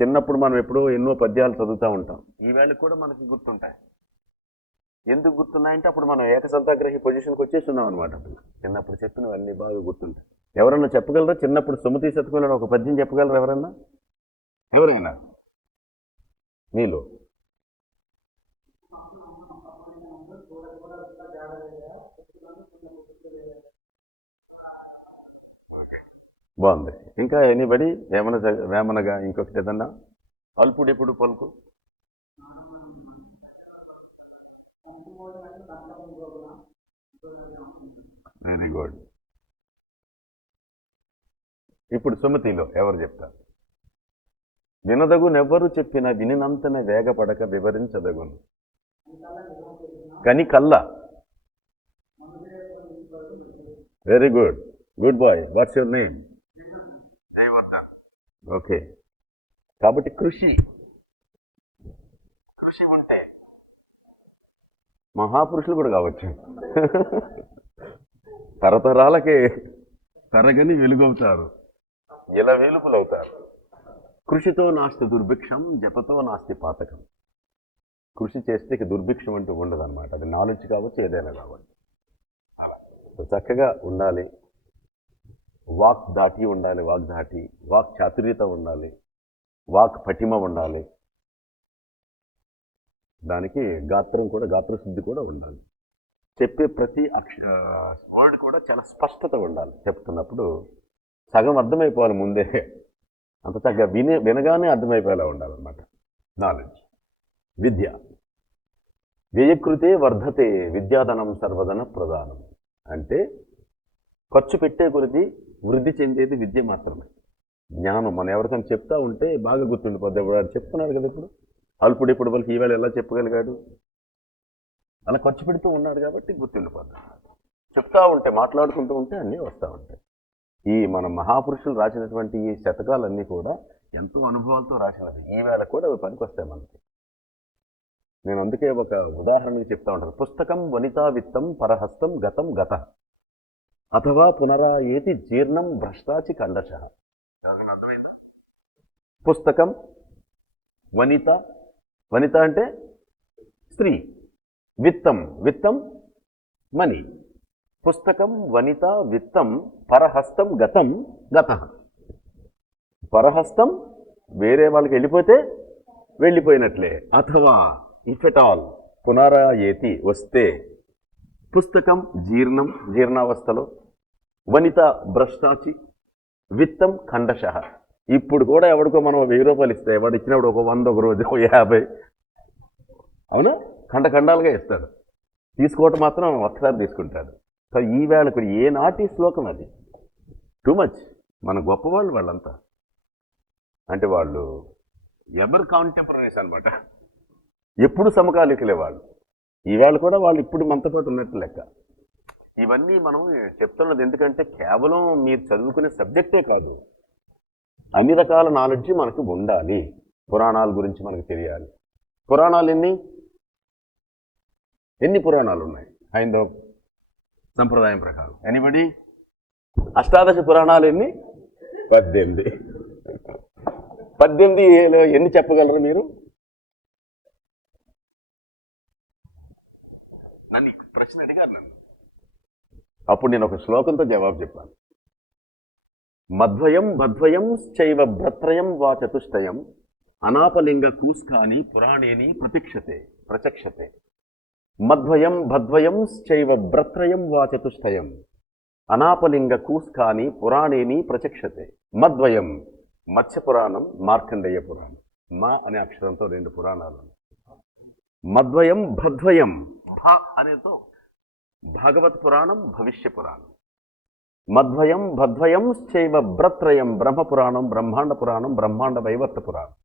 చిన్నప్పుడు మనం ఎప్పుడో ఎన్నో పద్యాలు చదువుతూ ఉంటాం. ఈవేళ కూడా మనకి గుర్తుంటాయి. ఎందుకు గుర్తున్నాయంటే అప్పుడు మనం ఏకసంతాగ్రహి పొజిషన్కి వచ్చేస్తున్నాం అనమాట. చిన్నప్పుడు చెప్పినవన్నీ బాగా గుర్తుంటాయి. ఎవరన్నా చెప్పగలరా? చిన్నప్పుడు సుమతి శతకంలో ఒక పద్యం చెప్పగలరా ఎవరన్నా? ఎవరైనా మీలో? బాగుంది. ఇంకా ఎనీబడి వేమనగా ఇంకొకటి ఏదన్నా? అల్పుడెప్పుడు పలుకు. Very good. ఇప్పుడు సుమతిలో ఎవరు చెప్తారు? వినదగునెవ్వరు చెప్పిన వినినంతనే వేగపడక వివరించదగును కని కల్ల. Very good. Good boy. What's your name? Jayavardhan. Okay. కాబట్టి కృషి ఉంటే మహాపురుషులు కూడా కావచ్చు. తరతరాలకే తరగని వెలుగవుతారు, ఇలా వేలుపులు అవుతారు. కృషితో నాస్తి దుర్భిక్షం, జపతో నాస్తి పాతకం. కృషి చేస్తే ఇక దుర్భిక్షం అంటూ ఉండదు అనమాట. అది నాలెడ్జ్ కావచ్చు, ఏదైనా కావచ్చు. అలా చక్కగా ఉండాలి. వాక్ దాటి ఉండాలి, వాక్ చాతుర్యత ఉండాలి, వాక్ పటిమ ఉండాలి. దానికి గాత్రశుద్ధి కూడా ఉండాలి. చెప్పే ప్రతి వర్డ్ కూడా చాలా స్పష్టత ఉండాలి. చెప్తున్నప్పుడు సగం అర్థమైపోవాలి ముందే, అంత చక్కగా వినగానే అర్థమైపోయేలా ఉండాలన్నమాట. నాలెడ్జ్. విద్య వ్యయకృతే వర్ధతే విద్యాధనం సర్వధన ప్రధానం. అంటే ఖర్చు పెట్టే కొద్ది వృద్ధి చెందేది విద్య మాత్రమే. జ్ఞానం మనం ఎవరికైనా చెప్తా ఉంటే బాగా గుర్తుండిపోద్ది. ఎవరు చెప్తున్నారు కదా ఇప్పుడు, అల్పుడిప్పుడు వాళ్ళకి ఈవేళ ఎలా చెప్పగలిగాడు? అలా ఖర్చు పెడుతూ ఉన్నాడు కాబట్టి గుర్తుండిపోద్ది. చెప్తా ఉంటే, మాట్లాడుకుంటూ ఉంటే అన్నీ వస్తూ ఉంటాయి. ఈ మన మహాపురుషులు రాసినటువంటి ఈ శతకాలన్నీ కూడా ఎంతో అనుభవాలతో రాసినవి. ఈవేళ కూడా అవి పనికి వస్తాయి మనకి. నేను అందుకే ఒక ఉదాహరణకి చెప్తా ఉంటాను. పుస్తకం వనితా విత్తం పరహస్తం గతం గత అథవా పునరాయేతి జీర్ణం భ్రష్టాచి ఖండశ. అర్థమైందా? పుస్తకం వనిత అంటే స్త్రీ, విత్తం మనీ. పుస్తకం వనిత విత్తం పరహస్తం గతం గత. పరహస్తం వేరే వాళ్ళకి వెళ్ళిపోయినట్లే. అథవా ఇఫ్ ఎట్ ఆల్ పునరాయేతి వస్తే, పుస్తకం జీర్ణావస్థలో, వనిత భ్రష్టాచి, విత్తం ఖండశ. ఇప్పుడు కూడా ఎవడికో మనం 1000 రూపాయలు ఇస్తే వాడు ఇచ్చినప్పుడు ఒక 100, ఒక రోజు 50, అవునా, ఖండాలుగా ఇస్తాడు. తీసుకోవటం మాత్రం ఒకసారి తీసుకుంటాడు. సో ఈవేళ కూడా ఏనాటి శ్లోకం అది? Too much. మన గొప్పవాళ్ళు వాళ్ళంతా. అంటే వాళ్ళు ఎవరు కాంటెంపరీస్ అనమాట, ఎప్పుడు సమకాలికలే వాళ్ళు. ఈవేళ కూడా వాళ్ళు ఇప్పుడు మనతో పాటు ఉన్నట్టు లెక్క. ఇవన్నీ మనం చెప్తున్నది ఎందుకంటే కేవలం మీరు చదువుకునే సబ్జెక్టే కాదు, అన్ని రకాల నాలెడ్జ్ మనకు ఉండాలి. పురాణాల గురించి మనకు తెలియాలి. పురాణాలు ఎన్ని పురాణాలు ఉన్నాయి హైందవ సంప్రదాయం ప్రకారం? ఎనీబడి? అష్టాదశ పురాణాలు ఎన్ని? 18. 18 ఎన్ని చెప్పగలరు మీరు? నన్ను ప్రశ్న అడిగారు నన్ను. అప్పుడు నేను ఒక శ్లోకంతో జవాబు చెప్పాను. మధ్వయం చైవ భ్రత్రయం వా చతుష్టయం అనాపలింగ కూస్కాని పురాణేని ప్రచక్షతే. మధ్వయం చైవ భ్రత్రయం వా చతుష్టయం అనాపలింగ కూస్కాని పురాణేని ప్రచక్షతే. మధ్వయం మత్స్య పురాణం, మార్కండేయ పురాణం. మా అనే అక్షరంతో 2 పురాణాలు. మధ్వయం భద్వయం, భ అనేతో భాగవత్ పురాణం, భవిష్య పురాణం. మధ్వయం చైవ భ్రత్రయం బ్రహ్మపురాణం, బ్రహ్మాండ పురాణం, బ్రహ్మాండ వైవర్త పురాణం.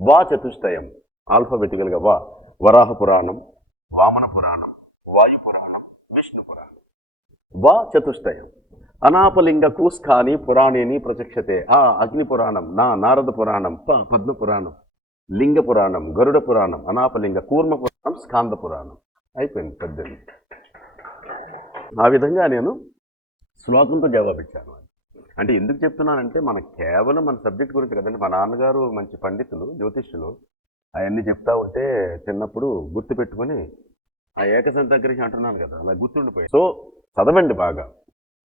వా చతుష్టయం ఆల్ఫాబెటికల్గా వా. వరాహ పురాణం, వామన పురాణం, వాయు పురాణం, విష్ణు పురాణం. వా చతుష్టయం. అనాపలింగ కూస్కాని పురాణేని ప్రచక్షతే. ఆ అగ్ని పురాణం, నారద పురాణం, పద్మ పురాణం, లింగ పురాణం, గరుడ పురాణం, అనాపలింగ కూర్మ పురాణం, స్కాంద పురాణం. అయిపోయింది 18. ఆ విధంగా నేను శ్లోకంతో జవాబిచ్చాను. అంటే ఎందుకు చెప్తున్నానంటే మన కేవలం మన సబ్జెక్ట్ గురించి కదండి. మా నాన్నగారు మంచి పండితులు, జ్యోతిష్యులు. అవన్నీ చెప్తా ఉంటే చిన్నప్పుడు గుర్తుపెట్టుకొని ఆ ఏకసంతగ్రహి అంటున్నాను కదా, అలా గుర్తుండిపోయి. సో చదవండి బాగా,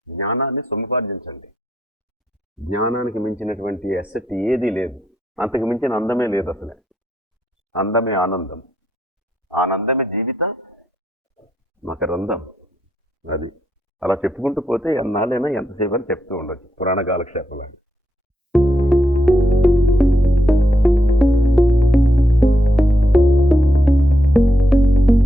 జ్ఞానాన్ని సొమ్ముపార్జించండి. జ్ఞానానికి మించినటువంటి అసెట్ ఏదీ లేదు, అంతకు మించిన అందమే లేదు అసలే. అందమే ఆనందం, ఆనందమే జీవిత మకరందం. అది అలా చెప్పుకుంటూ పోతే ఎన్నాళ్ళైనా ఎంతసేపు అని చెప్తూ ఉండొచ్చు పురాణ కాలక్షేపంలో.